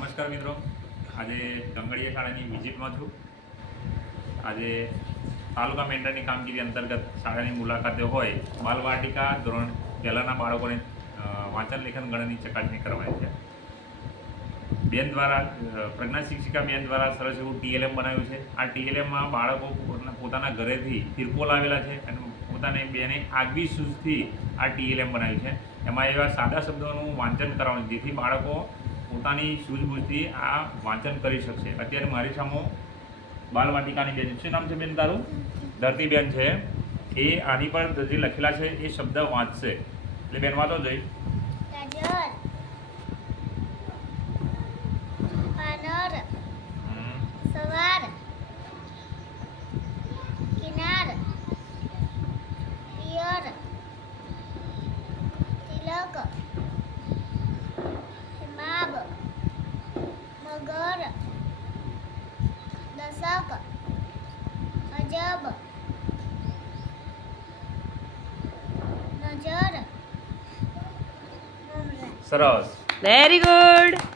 નમસ્કાર મિત્રો. આજે ગંગડીયા શાળાની વિઝિટમાં છું. આજે તાલુકા મેન્ટરની કામગીરી અંતર્ગત શાળાની મુલાકાતે હોય બાલવાટિકા ધોરણ પહેલાંના બાળકોને વાંચન લેખન ગણનની ચકાસણી કરવાની છે. બેન દ્વારા પ્રજ્ઞા શિક્ષિકા બેન દ્વારા સરસ એવું ટીએલએમ બનાવ્યું છે. આ ટીએલએમમાં બાળકો પોતાના- ઘરેથી તિરપો લાવેલા છે અને પોતાને બેને આગવી સૂઝથી આ ટીએલએમ બનાવ્યું છે. એમાં એવા સાદા શબ્દોનું વાંચન કરવાનું જેથી બાળકો પોતાની સૂઝબૂઝથી આ વાંચન કરી શકશે. અત્યારે મારી સામે બાલવાટિકાની બેન. શું નામ છે બેન તારું? ધરતીબેન છે. એ આની પર જે લખેલા છે, એ શબ્દ વાંચશે. એટલે બેન વાંચો જોઈ મગર દશક. અજબ નજર. સરસ. Very good